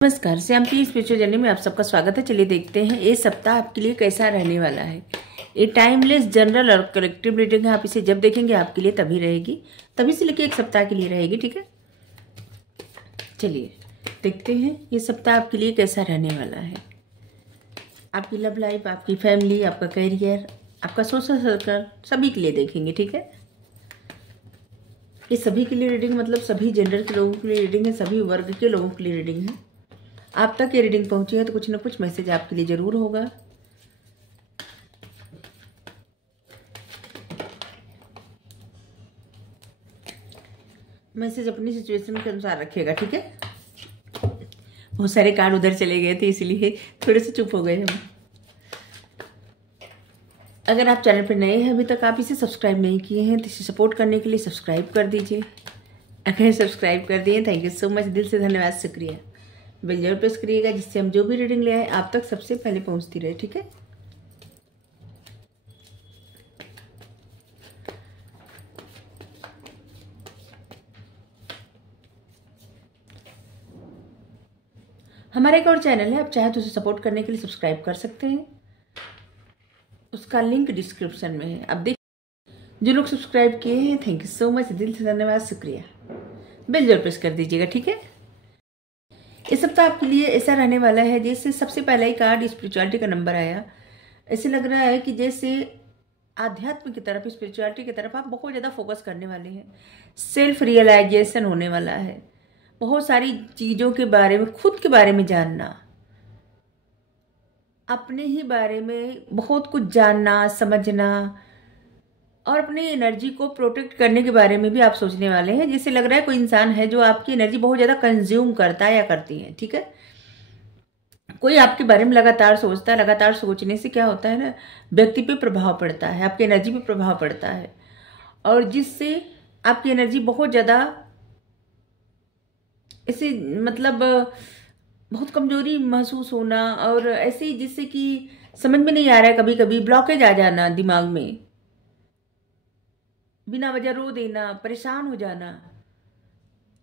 नमस्कार, श्याम की spiritual journey में आप सबका स्वागत है। चलिए देखते हैं ये सप्ताह आपके लिए कैसा रहने वाला है। ये टाइमलेस जनरल और कलेक्टिव रीडिंग है। आप इसे जब देखेंगे आपके लिए तभी रहेगी, तभी से लेके एक सप्ताह के लिए रहेगी। ठीक है, चलिए देखते हैं ये सप्ताह आपके लिए कैसा रहने वाला है। आपकी लव लाइफ, आपकी फैमिली, आपका करियर, आपका सोशल सर्कल, सभी के लिए देखेंगे। ठीक है, ये सभी के लिए रीडिंग मतलब सभी जेंडर के लोगों के लिए रीडिंग है, सभी वर्ग के लोगों के लिए रीडिंग है। आप तक ये रीडिंग पहुंची है तो कुछ ना कुछ मैसेज आपके लिए जरूर होगा। मैसेज अपनी सिचुएशन के अनुसार रखिएगा। ठीक है, बहुत सारे कार्ड उधर चले गए थे इसलिए थोड़े से चुप हो गए हम। अगर आप चैनल पर नए हैं, अभी तक आप इसे सब्सक्राइब नहीं किए हैं तो इसे सपोर्ट करने के लिए सब्सक्राइब कर दीजिए। अगर सब्सक्राइब कर दिए, थैंक यू सो मच, दिल से धन्यवाद, शुक्रिया। बेल जरूर प्रेस करिएगा जिससे हम जो भी रीडिंग ले आए आप तक सबसे पहले पहुंचती रहे। ठीक है, हमारा एक और चैनल है, आप चाहे तो उसे सपोर्ट करने के लिए सब्सक्राइब कर सकते हैं। उसका लिंक डिस्क्रिप्शन में है। अब देख, जो लोग सब्सक्राइब किए हैं थैंक यू सो मच, दिल से धन्यवाद, शुक्रिया। बेल जरूर प्रेस कर दीजिएगा। ठीक है, इस सप्ताह आपके लिए ऐसा रहने वाला है जैसे सबसे पहला ही कार्ड स्पिरिचुअलिटी का नंबर आया। ऐसे लग रहा है कि जैसे आध्यात्म की तरफ, स्पिरिचुअलिटी की तरफ आप बहुत ज़्यादा फोकस करने वाले हैं। सेल्फ रियलाइजेशन होने वाला है। बहुत सारी चीज़ों के बारे में, खुद के बारे में जानना, अपने ही बारे में बहुत कुछ जानना, समझना और अपनी एनर्जी को प्रोटेक्ट करने के बारे में भी आप सोचने वाले हैं। जैसे लग रहा है कोई इंसान है जो आपकी एनर्जी बहुत ज़्यादा कंज्यूम करता है या करती है। ठीक है, कोई आपके बारे में लगातार सोचता है। लगातार सोचने से क्या होता है ना, व्यक्ति पे प्रभाव पड़ता है, आपकी एनर्जी पे प्रभाव पड़ता है और जिससे आपकी एनर्जी बहुत ज़्यादा ऐसे मतलब बहुत कमजोरी महसूस होना और ऐसे ही जिससे कि समझ में नहीं आ रहा है, कभी कभी ब्लॉकेज आ जाना दिमाग में, बिना वजह रो देना, परेशान हो जाना।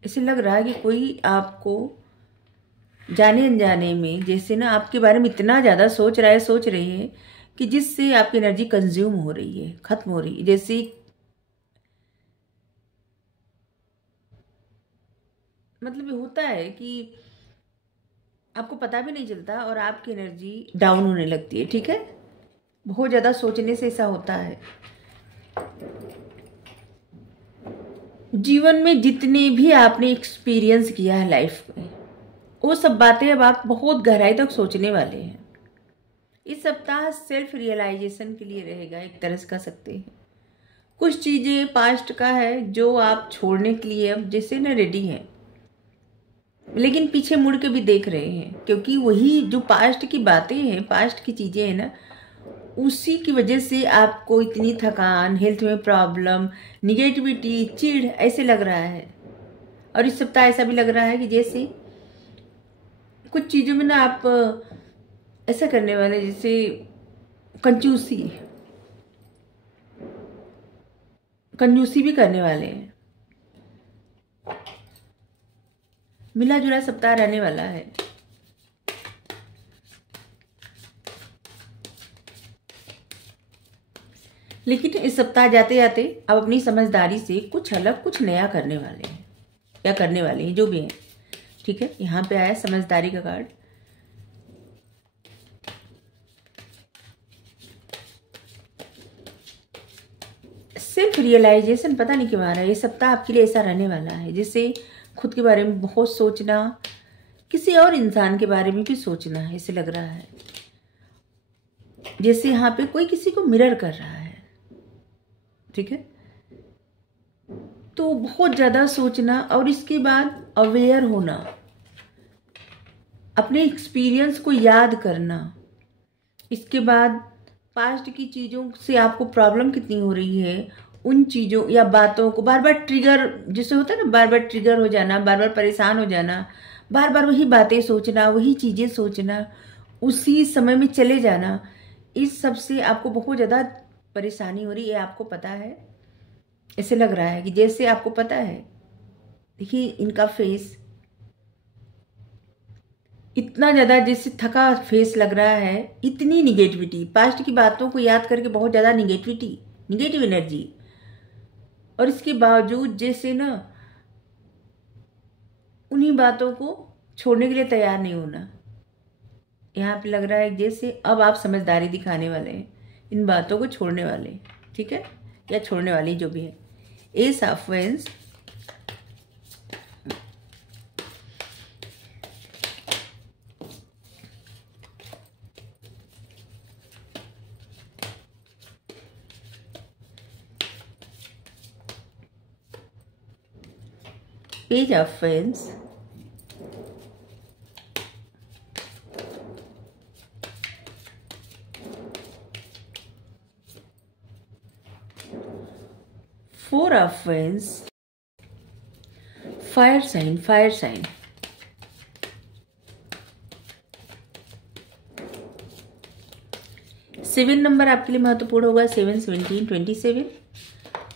ऐसे लग रहा है कि कोई आपको जाने अनजाने में जैसे ना आपके बारे में इतना ज़्यादा सोच रहा है, सोच रही है कि जिससे आपकी एनर्जी कंज्यूम हो रही है, खत्म हो रही है। जैसे मतलब होता है कि आपको पता भी नहीं चलता और आपकी एनर्जी डाउन होने लगती है। ठीक है, बहुत ज़्यादा सोचने से ऐसा होता है। जीवन में जितने भी आपने एक्सपीरियंस किया है लाइफ में, वो सब बातें अब आप बहुत गहराई तक सोचने वाले हैं। इस सप्ताह सेल्फ रियलाइजेशन के लिए रहेगा, एक तरह से कह सकते हैं। कुछ चीज़ें पास्ट का है जो आप छोड़ने के लिए अब जैसे ना रेडी हैं, लेकिन पीछे मुड़ के भी देख रहे हैं क्योंकि वही जो पास्ट की बातें हैं, पास्ट की चीज़ें हैं ना, उसी की वजह से आपको इतनी थकान, हेल्थ में प्रॉब्लम, निगेटिविटी, चिढ़ ऐसे लग रहा है। और इस सप्ताह ऐसा भी लग रहा है कि जैसे कुछ चीज़ों में ना आप ऐसा करने वाले जैसे कंजूसी कंजूसी भी करने वाले हैं। मिला जुला सप्ताह रहने वाला है। लेकिन इस सप्ताह जाते जाते आप अपनी समझदारी से कुछ अलग, कुछ नया करने वाले हैं या करने वाले हैं, जो भी है। ठीक है, यहाँ पे आया समझदारी का कार्ड। सिर्फ रियलाइजेशन पता नहीं क्यों आ रहा है। ये सप्ताह आपके लिए ऐसा रहने वाला है जिससे खुद के बारे में बहुत सोचना, किसी और इंसान के बारे में भी सोचना है। ऐसे लग रहा है जैसे यहाँ पे कोई किसी को मिरर कर रहा है। ठीक है, तो बहुत ज़्यादा सोचना और इसके बाद अवेयर होना, अपने एक्सपीरियंस को याद करना। इसके बाद पास्ट की चीज़ों से आपको प्रॉब्लम कितनी हो रही है, उन चीज़ों या बातों को बार बार ट्रिगर, जिससे होता है ना, बार बार ट्रिगर हो जाना, बार बार परेशान हो जाना, बार बार वही बातें सोचना, वही चीज़ें सोचना, उसी समय में चले जाना, इस सब से आपको बहुत ज़्यादा परेशानी हो रही है। आपको पता है, ऐसे लग रहा है कि जैसे आपको पता है। देखिए इनका फेस, इतना ज़्यादा जैसे थका फेस लग रहा है, इतनी निगेटिविटी, पास्ट की बातों को याद करके बहुत ज़्यादा निगेटिविटी, निगेटिव एनर्जी। और इसके बावजूद जैसे ना उन्हीं बातों को छोड़ने के लिए तैयार नहीं होना। यहाँ पे लग रहा है जैसे अब आप समझदारी दिखाने वाले हैं, इन बातों को छोड़ने वाले हैं, ठीक है, या छोड़ने वाली जो भी है। Ace of wands, page of wands, four of wands, fire sign, fire sign, seven number आपके लिए महत्वपूर्ण होगा, 7, 17, 27।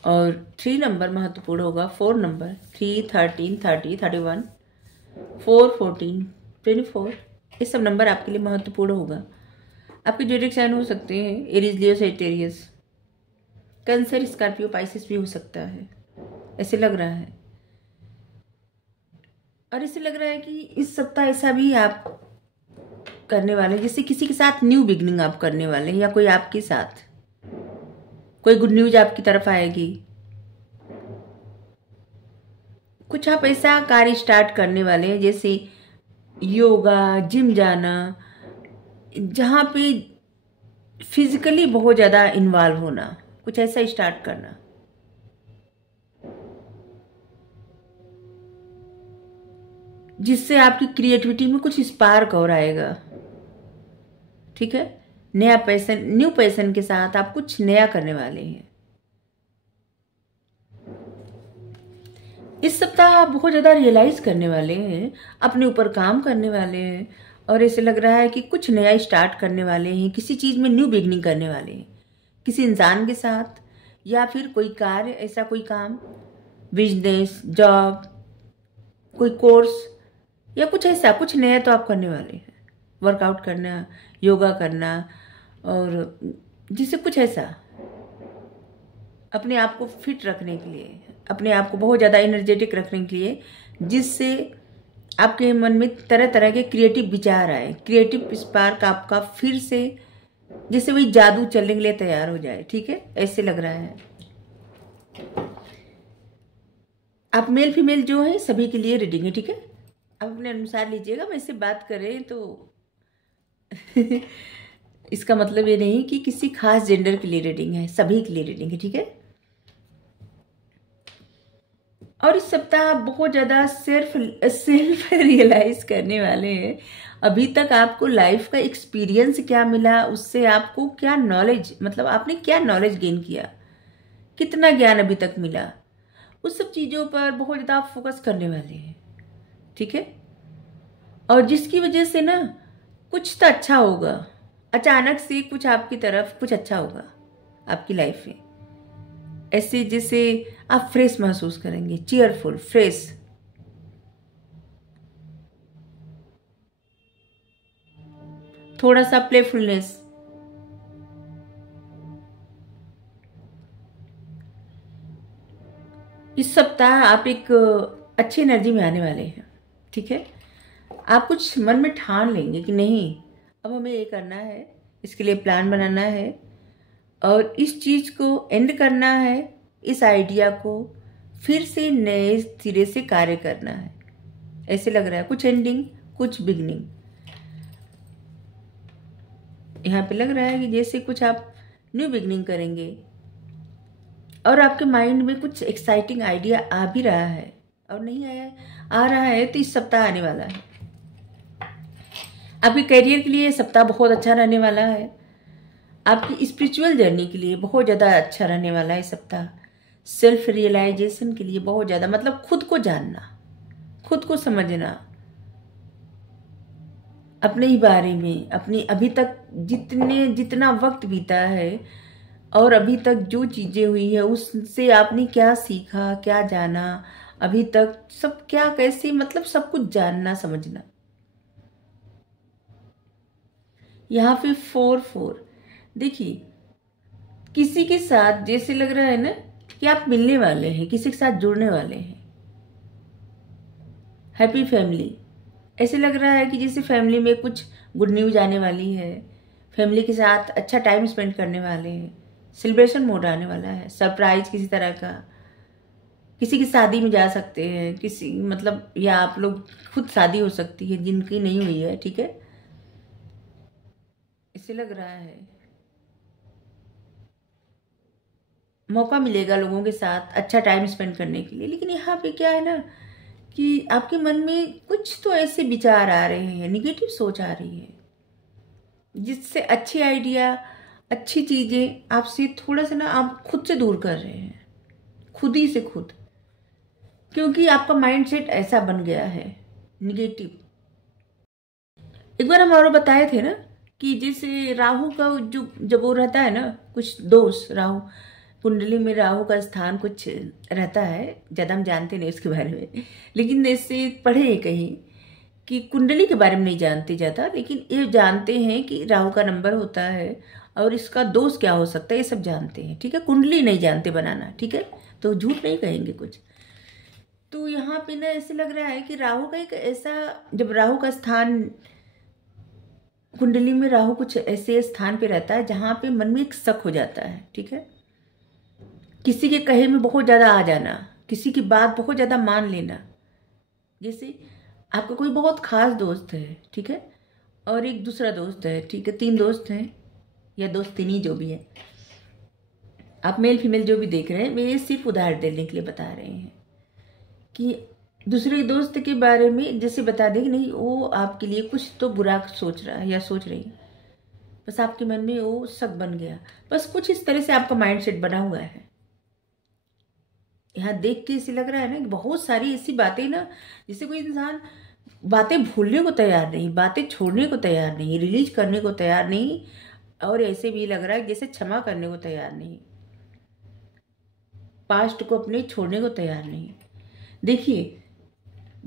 और 3 नंबर महत्वपूर्ण होगा, 4 नंबर, 3, 13, 30, 31, 4, 14, 24। ये सब नंबर आपके लिए महत्वपूर्ण होगा। आपके ज़ोडिएक साइन हो सकते हैं एरीज, लियो, सजिटेरियस, कैंसर, स्कॉर्पियो, पाइसिस भी हो सकता है, ऐसे लग रहा है। और ऐसे लग रहा है कि इस सप्ताह ऐसा भी आप करने वाले हैं जैसे किसी के साथ न्यू बिगनिंग आप करने वाले हैं, या कोई आपके साथ कोई गुड न्यूज आपकी तरफ आएगी। कुछ आप ऐसा कार्य स्टार्ट करने वाले हैं जैसे योगा, जिम जाना, जहाँ पे फिजिकली बहुत ज़्यादा इन्वॉल्व होना, कुछ ऐसा स्टार्ट करना। जिससे आपकी क्रिएटिविटी में कुछ स्पार्क और आएगा, ठीक है। नया पैशन, न्यू पैशन के साथ आप कुछ नया करने वाले हैं। इस सप्ताह आप बहुत ज़्यादा रियलाइज करने वाले हैं, अपने ऊपर काम करने वाले हैं, और ऐसे लग रहा है कि कुछ नया स्टार्ट करने वाले हैं, किसी चीज़ में न्यू बिगनिंग करने वाले हैं, किसी इंसान के साथ, या फिर कोई कार्य, ऐसा कोई काम, बिजनेस, जॉब, कोई कोर्स, या कुछ ऐसा कुछ नया तो आप करने वाले हैं। वर्कआउट करना, योगा करना, और जिससे कुछ ऐसा अपने आप को फिट रखने के लिए, अपने आप को बहुत ज़्यादा एनर्जेटिक रखने के लिए, जिससे आपके मन में तरह तरह के क्रिएटिव विचार आए, क्रिएटिव स्पार्क आपका फिर से जैसे वही जादू चलने के लिए तैयार हो जाए, ठीक है, ऐसे लग रहा है। आप मेल फीमेल जो है सभी के लिए रीडिंग है, ठीक है, आप अपने अनुसार लीजिएगा। मैं इससे बात करें तो इसका मतलब ये नहीं कि किसी खास जेंडर के लिए रीडिंग है, सभी के लिए रीडिंग है, ठीक है। और इस सप्ताह आप बहुत ज़्यादा सेल्फ रियलाइज करने वाले हैं। अभी तक आपको लाइफ का एक्सपीरियंस क्या मिला, उससे आपको क्या नॉलेज, मतलब आपने क्या नॉलेज गेन किया, कितना ज्ञान अभी तक मिला, उस सब चीज़ों पर बहुत ज़्यादा आप फोकस करने वाले हैं, ठीक है। और जिसकी वजह से ना कुछ तो अच्छा होगा, अचानक से कुछ आपकी तरफ कुछ अच्छा होगा आपकी लाइफ में, ऐसे जैसे आप फ्रेश महसूस करेंगे, चीयरफुल, फ्रेश। थोड़ा सा प्लेफुलनेस, इस सप्ताह आप एक अच्छी एनर्जी में आने वाले हैं, ठीक है। आप कुछ मन में ठान लेंगे कि नहीं, अब हमें ये करना है, इसके लिए प्लान बनाना है, और इस चीज़ को एंड करना है, इस आइडिया को फिर से नए सिरे से कार्य करना है, ऐसे लग रहा है। कुछ एंडिंग, कुछ बिगनिंग, यहाँ पे लग रहा है कि जैसे कुछ आप न्यू बिगनिंग करेंगे, और आपके माइंड में कुछ एक्साइटिंग आइडिया आ भी रहा है, और नहीं आया, आ रहा है तो इस सप्ताह आने वाला है। आपके करियर के लिए सप्ताह बहुत अच्छा रहने वाला है, आपकी स्पिरिचुअल जर्नी के लिए बहुत ज़्यादा अच्छा रहने वाला है सप्ताह। सेल्फ रियलाइजेशन के लिए बहुत ज़्यादा, मतलब खुद को जानना, खुद को समझना, अपने ही बारे में, अपनी अभी तक जितना वक्त बीता है और अभी तक जो चीज़ें हुई है उससे आपने क्या सीखा, क्या जाना, अभी तक सब क्या कैसे, मतलब सब कुछ जानना समझना। यहाँ पे 4-4। देखिए किसी के साथ जैसे लग रहा है ना कि आप मिलने वाले हैं, किसी के साथ जुड़ने वाले हैं। हैप्पी फैमिली, ऐसे लग रहा है कि जैसे फैमिली में कुछ गुड न्यूज आने वाली है, फैमिली के साथ अच्छा टाइम स्पेंड करने वाले हैं, सेलिब्रेशन मोड आने वाला है, सरप्राइज किसी तरह का, किसी की शादी में जा सकते हैं, किसी मतलब या आप लोग खुद शादी हो सकती है जिनकी नहीं हुई है, ठीक है। इसे लग रहा है मौका मिलेगा लोगों के साथ अच्छा टाइम स्पेंड करने के लिए। लेकिन यहाँ पे क्या है ना कि आपके मन में कुछ तो ऐसे विचार आ रहे हैं, निगेटिव सोच आ रही है, जिससे अच्छी आइडिया, अच्छी चीजें आपसे थोड़ा सा ना आप खुद से दूर कर रहे हैं, खुद ही से खुद, क्योंकि आपका माइंडसेट ऐसा बन गया है निगेटिव। एक बार हम और बताए थे ना कि जैसे राहु का जो जब वो रहता है ना, कुछ दोष, राहु कुंडली में राहु का स्थान कुछ रहता है, ज़्यादा हम जानते नहीं उसके बारे में, लेकिन ऐसे पढ़े कहीं कि कुंडली के बारे में नहीं जानते ज़्यादा, लेकिन ये जानते हैं कि राहु का नंबर होता है और इसका दोष क्या हो सकता है, ये सब जानते हैं, ठीक है। कुंडली नहीं जानते बनाना, ठीक है, तो झूठ नहीं कहेंगे कुछ। तो यहाँ पे ना ऐसे लग रहा है कि राहु का एक ऐसा, जब राहु का स्थान कुंडली में, राहु कुछ ऐसे स्थान पे रहता है जहाँ पे मन में एक शक हो जाता है, ठीक है। किसी के कहे में बहुत ज़्यादा आ जाना, किसी की बात बहुत ज़्यादा मान लेना। जैसे आपका कोई बहुत खास दोस्त है, ठीक है, और एक दूसरा दोस्त है, ठीक है, 3 दोस्त हैं या दोस्तिनी जो भी है, आप मेल फीमेल जो भी देख रहे हैं, मैं ये सिर्फ उदाहरण देने के लिए बता रहे हैं कि दूसरे दोस्त के बारे में जैसे बता दें कि नहीं वो आपके लिए कुछ तो बुरा सोच रहा है या सोच रही है, बस आपके मन में वो शक बन गया, बस कुछ इस तरह से आपका माइंडसेट बना हुआ है। यहाँ देख के ऐसे लग रहा है ना कि बहुत सारी ऐसी बातें ना, जिससे कोई इंसान बातें भूलने को तैयार नहीं, बातें छोड़ने को तैयार नहीं, रिलीज करने को तैयार नहीं, और ऐसे भी लग रहा है जैसे क्षमा करने को तैयार नहीं, पास्ट को अपने छोड़ने को तैयार नहीं। देखिए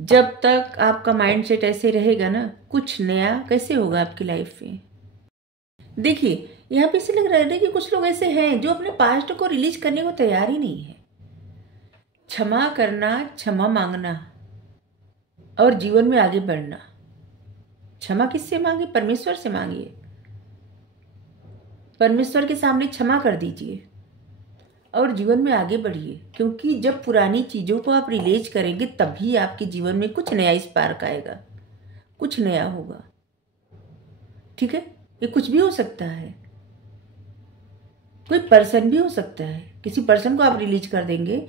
जब तक आपका माइंडसेट ऐसे रहेगा ना, कुछ नया कैसे होगा आपकी लाइफ में। देखिए यहाँ पे ऐसे लग रहा है ना कि कुछ लोग ऐसे हैं जो अपने पास्ट को रिलीज करने को तैयार ही नहीं है। क्षमा करना, क्षमा मांगना और जीवन में आगे बढ़ना। क्षमा किससे मांगे? परमेश्वर से मांगिए, परमेश्वर के सामने क्षमा कर दीजिए और जीवन में आगे बढ़िए, क्योंकि जब पुरानी चीजों को आप रिलीज करेंगे तभी आपके जीवन में कुछ नया स्पार्क आएगा, कुछ नया होगा, ठीक है। ये कुछ भी हो सकता है, कोई पर्सन भी हो सकता है। किसी पर्सन को आप रिलीज कर देंगे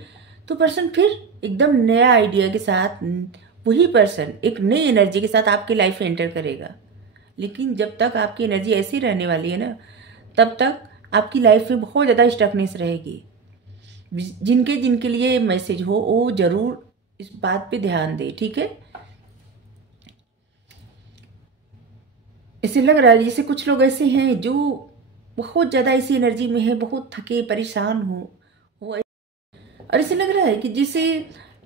तो पर्सन फिर एकदम नया आइडिया के साथ, वही पर्सन एक नई एनर्जी के साथ आपकी लाइफ में एंटर करेगा। लेकिन जब तक आपकी एनर्जी ऐसी रहने वाली है ना, तब तक आपकी लाइफ में बहुत ज़्यादा स्टकनेस रहेगी। जिनके जिनके लिए मैसेज हो वो जरूर इस बात पे ध्यान दे, ठीक है। ऐसे लग रहा है जैसे कुछ लोग ऐसे हैं जो बहुत ज़्यादा इसी एनर्जी में है, बहुत थके परेशान हो, और ऐसे लग रहा है कि जैसे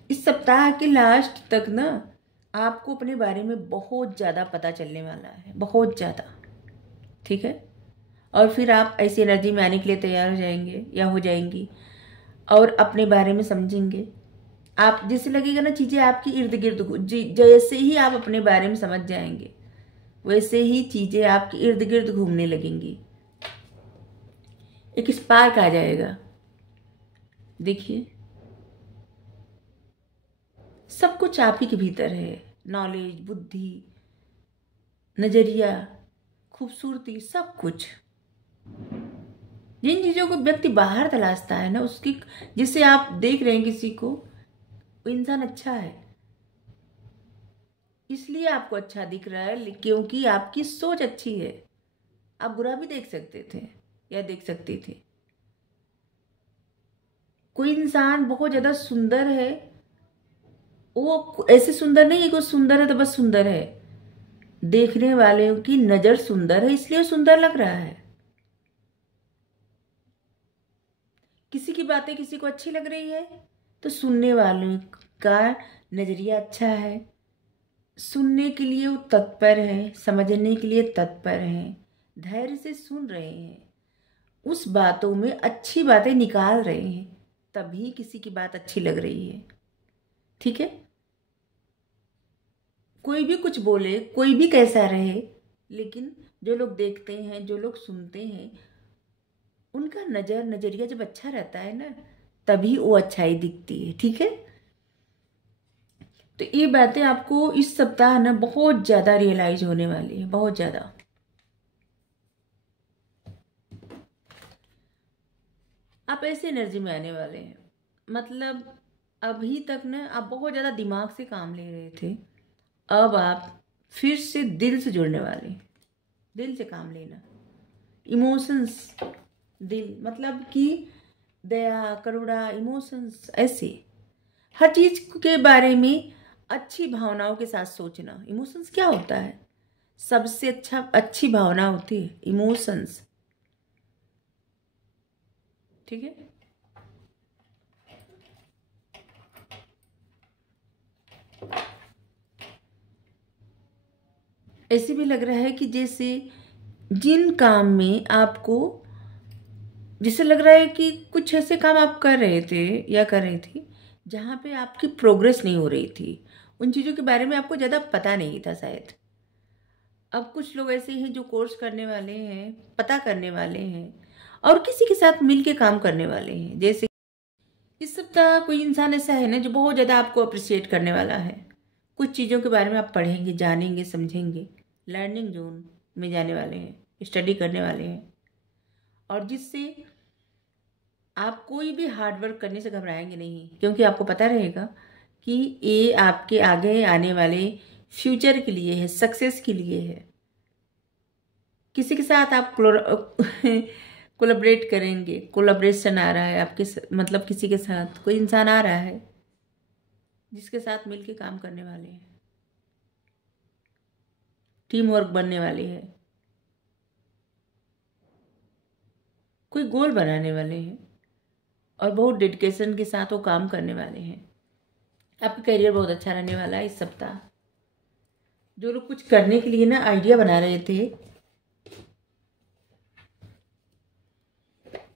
इस सप्ताह के लास्ट तक ना आपको अपने बारे में बहुत ज़्यादा पता चलने वाला है, बहुत ज़्यादा, ठीक है। और फिर आप ऐसी एनर्जी में आने के लिए तैयार हो जाएंगे या हो जाएंगी और अपने बारे में समझेंगे। आप जैसे लगेगा ना चीज़ें आपकी इर्द गिर्द, जैसे ही आप अपने बारे में समझ जाएंगे वैसे ही चीज़ें आपके इर्द गिर्द घूमने लगेंगी, एक स्पार्क आ जाएगा। देखिए सब कुछ आप ही के भीतर है, नॉलेज, बुद्धि, नजरिया, खूबसूरती, सब कुछ। जिन चीज़ों को व्यक्ति बाहर तलाशता है ना, उसकी, जिससे आप देख रहे हैं किसी को, वो इंसान अच्छा है, इसलिए आपको अच्छा दिख रहा है, क्योंकि आपकी सोच अच्छी है। आप बुरा भी देख सकते थे या देख सकते थे। कोई इंसान बहुत ज़्यादा सुंदर है, वो ऐसे सुंदर नहीं है कि वो सुंदर है तो बस सुंदर है, देखने वाले की नज़र सुंदर है इसलिए सुंदर लग रहा है। किसी की बातें किसी को अच्छी लग रही है तो सुनने वालों का नजरिया अच्छा है, सुनने के लिए वो तत्पर है, समझने के लिए तत्पर है, धैर्य से सुन रहे हैं, उस बातों में अच्छी बातें निकाल रहे हैं, तभी किसी की बात अच्छी लग रही है। ठीक है, कोई भी कुछ बोले, कोई भी कैसा रहे, लेकिन जो लोग देखते हैं, जो लोग सुनते हैं, उनका नजरिया जब अच्छा रहता है ना, तभी वो अच्छाई दिखती है। ठीक है, तो ये बातें आपको इस सप्ताह ना बहुत ज़्यादा रियलाइज होने वाली है, बहुत ज़्यादा। आप ऐसे एनर्जी में आने वाले हैं, मतलब अभी तक ना आप बहुत ज़्यादा दिमाग से काम ले रहे थे, अब आप फिर से दिल से जुड़ने वाले। दिल से काम लेना, इमोशंस, दिल मतलब कि दया, करुणा, इमोशंस, ऐसे हर चीज के बारे में अच्छी भावनाओं के साथ सोचना। इमोशंस क्या होता है? सबसे अच्छी भावना होती है इमोशंस। ठीक है, ऐसे भी लग रहा है कि जैसे जिन काम में आपको, जैसे लग रहा है कि कुछ ऐसे काम आप कर रहे थे या कर रही थी जहाँ पे आपकी प्रोग्रेस नहीं हो रही थी, उन चीज़ों के बारे में आपको ज़्यादा पता नहीं था शायद। अब कुछ लोग ऐसे हैं जो कोर्स करने वाले हैं, पता करने वाले हैं और किसी के साथ मिल के काम करने वाले हैं। जैसे इस सप्ताह कोई इंसान ऐसा है ना जो बहुत ज़्यादा आपको अप्रिशिएट करने वाला है। कुछ चीज़ों के बारे में आप पढ़ेंगे, जानेंगे, समझेंगे, लर्निंग जोन में जाने वाले हैं, स्टडी करने वाले हैं, और जिससे आप कोई भी हार्ड वर्क करने से घबराएंगे नहीं, क्योंकि आपको पता रहेगा कि ये आपके आगे आने वाले फ्यूचर के लिए है, सक्सेस के लिए है। किसी के साथ आप कोलैबोरेट करेंगे, कोलैबोरेशन आ रहा है आपके मतलब किसी के साथ कोई इंसान आ रहा है जिसके साथ मिलके काम करने वाले हैं, टीम वर्क बनने वाली है, कोई गोल बनाने वाले हैं और बहुत डेडिकेशन के साथ वो काम करने वाले हैं। आपका करियर बहुत अच्छा रहने वाला है इस सप्ताह। जो लोग कुछ करने के लिए ना आइडिया बना रहे थे,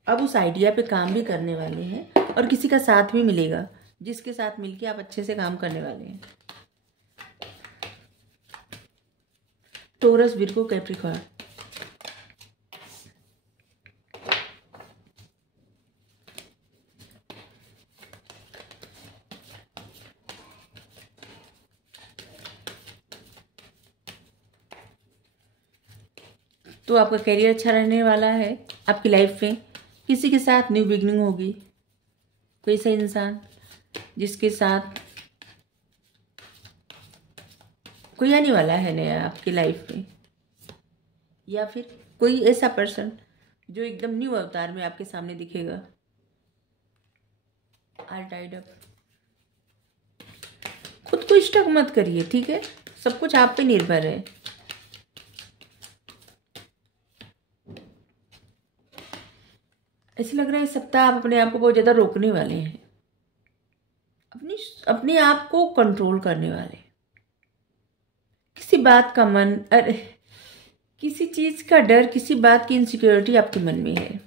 अब उस आइडिया पे काम भी करने वाले हैं और किसी का साथ भी मिलेगा जिसके साथ मिलके आप अच्छे से काम करने वाले हैं। टोरस, विर्गो, कैप्रिकॉर्न, तो आपका करियर अच्छा रहने वाला है। आपकी लाइफ में किसी के साथ न्यू बिगनिंग होगी, कोई ऐसा इंसान जिसके साथ कोई आने वाला है नया आपकी लाइफ में, या फिर कोई ऐसा पर्सन जो एकदम न्यू अवतार में आपके सामने दिखेगा। ऑल टाइड अप, खुद को स्टक मत करिए, ठीक है, सब कुछ आप पे निर्भर है। ऐसे लग रहा है इस सप्ताह आप अपने आप को बहुत ज़्यादा रोकने वाले हैं, अपने आप को कंट्रोल करने वाले। किसी बात का मन, अरे किसी चीज़ का डर, किसी बात की इनसिक्योरिटी आपके मन में है।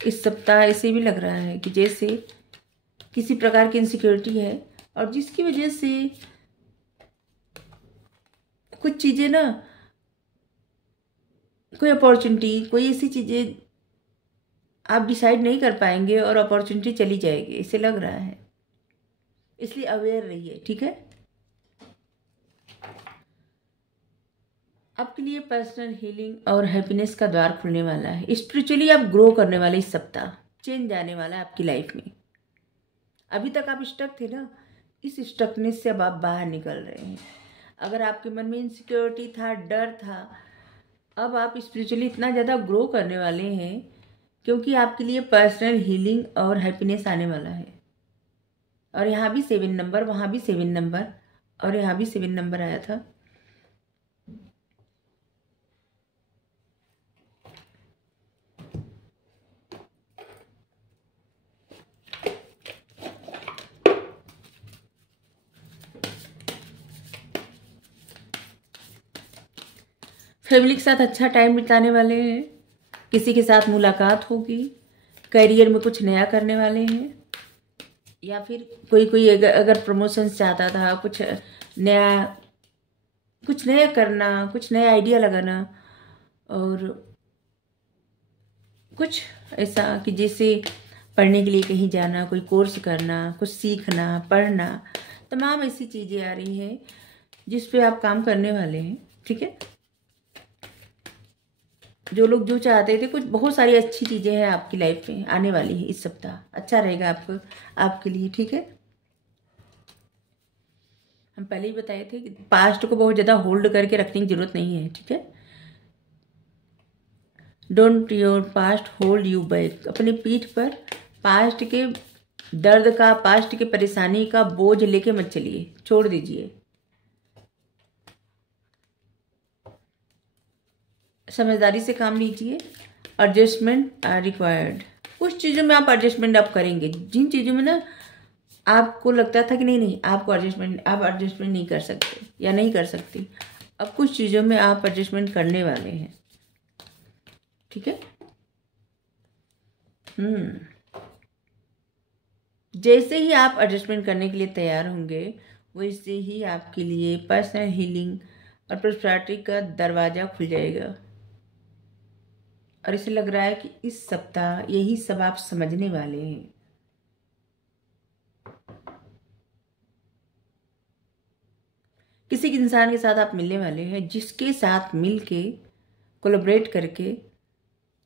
इस सप्ताह ऐसे भी लग रहा है कि जैसे किसी प्रकार की इनसिक्योरिटी है और जिसकी वजह से कुछ चीज़ें ना, कोई अपॉर्चुनिटी, कोई ऐसी चीज़ें आप डिसाइड नहीं कर पाएंगे और अपॉर्चुनिटी चली जाएगी, इसे लग रहा है। इसलिए अवेयर रहिए, ठीक है। आपके लिए पर्सनल हीलिंग और हैप्पीनेस का द्वार खुलने वाला है। स्पिरिचुअली आप ग्रो करने वाले इस सप्ताह, चेंज आने वाला है आपकी लाइफ में। अभी तक आप स्टक थे ना, इस स्टकनेस से अब आप बाहर निकल रहे हैं। अगर आपके मन में इनसिक्योरिटी था, डर था, अब आप स्पिरिचुअली इतना ज़्यादा ग्रो करने वाले हैं क्योंकि आपके लिए पर्सनल हीलिंग और हैप्पीनेस आने वाला है। और यहाँ भी 7 नंबर, वहाँ भी 7 नंबर और यहाँ भी 7 नंबर आया था। फैमिली के साथ अच्छा टाइम बिताने वाले हैं, किसी के साथ मुलाकात होगी, करियर में कुछ नया करने वाले हैं, या फिर कोई कोई अगर प्रमोशन चाहता था, नया कुछ नया करना, कुछ नया आइडिया लगाना, और कुछ ऐसा कि जैसे पढ़ने के लिए कहीं जाना, कोई कोर्स करना, कुछ सीखना, पढ़ना, तमाम ऐसी चीज़ें आ रही हैं जिस पे आप काम करने वाले हैं। ठीक है, जो लोग जो चाहते थे, कुछ बहुत सारी अच्छी चीज़ें हैं आपकी लाइफ में आने वाली है। इस सप्ताह अच्छा रहेगा आपके लिए। ठीक है, हम पहले ही बताए थे कि पास्ट को बहुत ज़्यादा होल्ड करके रखने की ज़रूरत नहीं है। ठीक है, don't your past hold you back. अपनी पीठ पर पास्ट के दर्द का, पास्ट के परेशानी का बोझ लेके मत चलिए, छोड़ दीजिए। समझदारी से काम लीजिए। Adjustment are required. कुछ चीज़ों में आप एडजस्टमेंट आप करेंगे, जिन चीज़ों में ना आपको लगता था कि नहीं आप एडजस्टमेंट नहीं कर सकते या नहीं कर सकती, अब कुछ चीज़ों में आप एडजस्टमेंट करने वाले हैं। ठीक है, जैसे ही आप एडजस्टमेंट करने के लिए तैयार होंगे, वैसे ही आपके लिए पर्सनल हीलिंग और प्रॉस्पेरिटी का दरवाज़ा खुल जाएगा। और इसे लग रहा है कि इस सप्ताह यही सब आप समझने वाले हैं। किसी इंसान के साथ आप मिलने वाले हैं, जिसके साथ मिलके कोलैबोरेट करके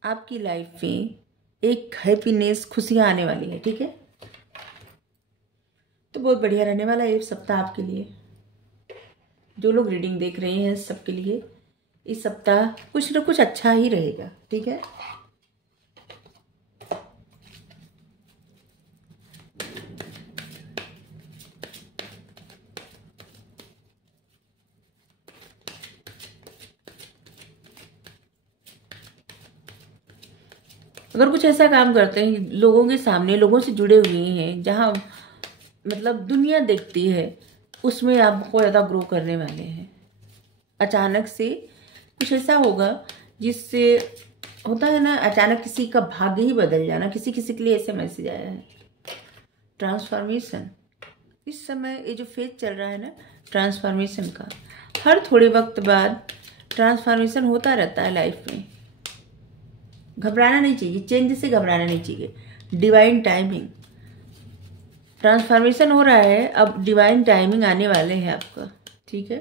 आपकी लाइफ में एक हैप्पीनेस, खुशियां आने वाली है। ठीक है, तो बहुत बढ़िया रहने वाला है ये सप्ताह आपके लिए। जो लोग रीडिंग देख रहे हैं, सबके लिए इस सप्ताह कुछ ना कुछ अच्छा ही रहेगा। ठीक है, अगर कुछ ऐसा काम करते हैं, लोगों के सामने, लोगों से जुड़े हुए हैं, जहाँ मतलब दुनिया देखती है, उसमें आप बहुत ज़्यादा ग्रो करने वाले हैं। अचानक से कुछ ऐसा होगा जिससे होता है ना, अचानक किसी का भाग्य ही बदल जाना। किसी किसी के लिए ऐसे मैसेज आया है, ट्रांसफॉर्मेशन। इस समय ये जो फेज चल रहा है ना ट्रांसफॉर्मेशन का, हर थोड़े वक्त बाद ट्रांसफॉर्मेशन होता रहता है लाइफ में। घबराना नहीं चाहिए, चेंज से घबराना नहीं चाहिए। डिवाइन टाइमिंग, ट्रांसफॉर्मेशन हो रहा है, अब डिवाइन टाइमिंग आने वाले हैं आपका। ठीक है,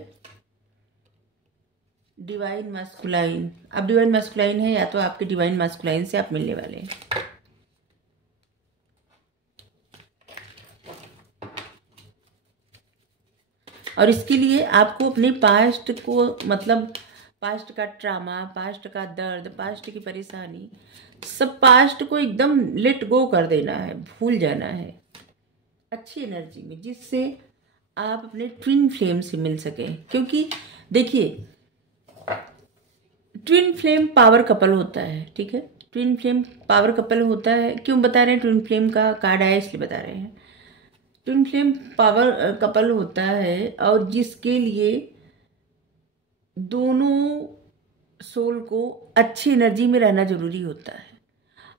डिवाइन मैस्कुलाइन, अब डिवाइन मैस्कुलाइन है, या तो आपके डिवाइन मैस्कुलाइन से आप मिलने वाले हैं। और इसके लिए आपको अपने पास्ट को, मतलब पास्ट का ट्रामा, पास्ट का दर्द, पास्ट की परेशानी, सब पास्ट को एकदम लेट गो कर देना है, भूल जाना है अच्छी एनर्जी में, जिससे आप अपने ट्विन फ्लेम से मिल सके। क्योंकि देखिए, ट्विन फ्लेम पावर कपल होता है। ठीक है, ट्विन फ्लेम पावर कपल होता है। क्यों बता रहे हैं? ट्विन फ्लेम का कार्ड आया इसलिए बता रहे हैं। ट्विन फ्लेम पावर कपल होता है, और जिसके लिए दोनों सोल को अच्छी एनर्जी में रहना जरूरी होता है।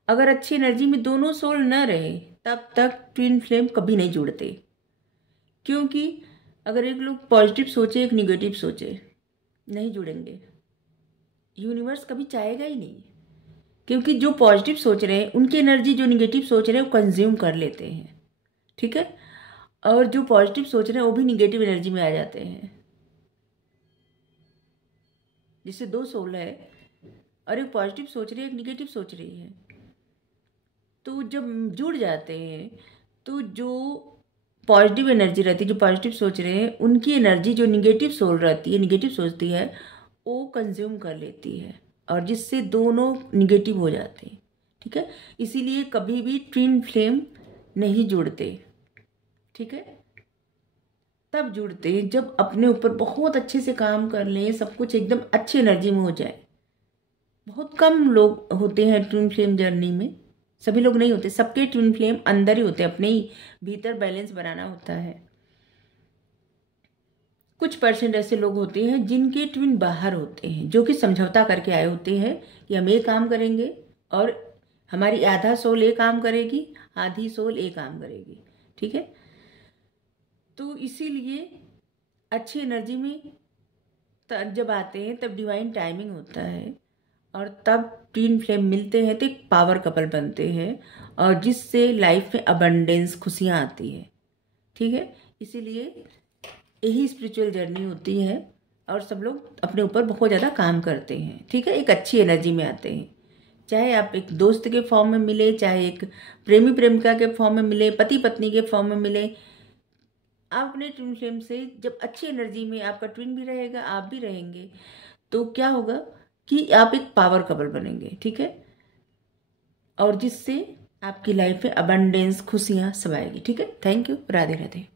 अगर अच्छी एनर्जी में दोनों सोल न रहे, तब तक ट्विन फ्लेम कभी नहीं जुड़ते। क्योंकि अगर एक लोग पॉजिटिव सोचे, एक निगेटिव सोचे, नहीं जुड़ेंगे। यूनिवर्स कभी चाहेगा ही नहीं, क्योंकि जो पॉजिटिव सोच रहे हैं उनकी एनर्जी जो निगेटिव सोच रहे हैं वो कंज्यूम कर लेते हैं। ठीक है, और जो पॉजिटिव सोच रहे हैं वो भी निगेटिव एनर्जी में आ जाते हैं। जैसे दो सोल है और एक पॉजिटिव सोच रही है, एक निगेटिव सोच रही है, तो जब जुड़ जाते हैं तो जो पॉजिटिव एनर्जी रहती है, जो पॉजिटिव सोच रहे हैं, उनकी एनर्जी जो निगेटिव सोल रहती है, निगेटिव सोचती है, वो कंज्यूम कर लेती है, और जिससे दोनों निगेटिव हो जाते हैं। ठीक है, इसीलिए कभी भी ट्विन फ्लेम नहीं जुड़ते। ठीक है, तब जुड़ते हैं जब अपने ऊपर बहुत अच्छे से काम कर लें, सब कुछ एकदम अच्छी एनर्जी में हो जाए। बहुत कम लोग होते हैं ट्विन फ्लेम जर्नी में, सभी लोग नहीं होते। सबके ट्विन फ्लेम अंदर ही होते हैं, अपने ही भीतर बैलेंस बनाना होता है। कुछ परसेंट ऐसे लोग होते हैं जिनके ट्विन बाहर होते हैं, जो कि समझौता करके आए होते हैं कि हम ये काम करेंगे और हमारी आधा सोल ये काम करेगी, आधी सोल ये काम करेगी। ठीक है, तो इसीलिए अच्छी एनर्जी में जब आते हैं तब डिवाइन टाइमिंग होता है और तब ट्विन फ्लेम मिलते हैं तो एक पावर कपल बनते हैं और जिससे लाइफ में अबंडेंस, खुशियाँ आती है। ठीक है, इसीलिए यही स्पिरिचुअल जर्नी होती है और सब लोग अपने ऊपर बहुत ज़्यादा काम करते हैं। ठीक है, एक अच्छी एनर्जी में आते हैं, चाहे आप एक दोस्त के फॉर्म में मिले, चाहे एक प्रेमी प्रेमिका के फॉर्म में मिले, पति पत्नी के फॉर्म में मिले। आप अपने ट्विन फ्लेम से जब अच्छी एनर्जी में, आपका ट्विन भी रहेगा, आप भी रहेंगे, तो क्या होगा कि आप एक पावर कपल बनेंगे। ठीक है, और जिससे आपकी लाइफ में अबंडेंस, खुशियाँ सब आएगी। ठीक है, थैंक यू, राधे राधे।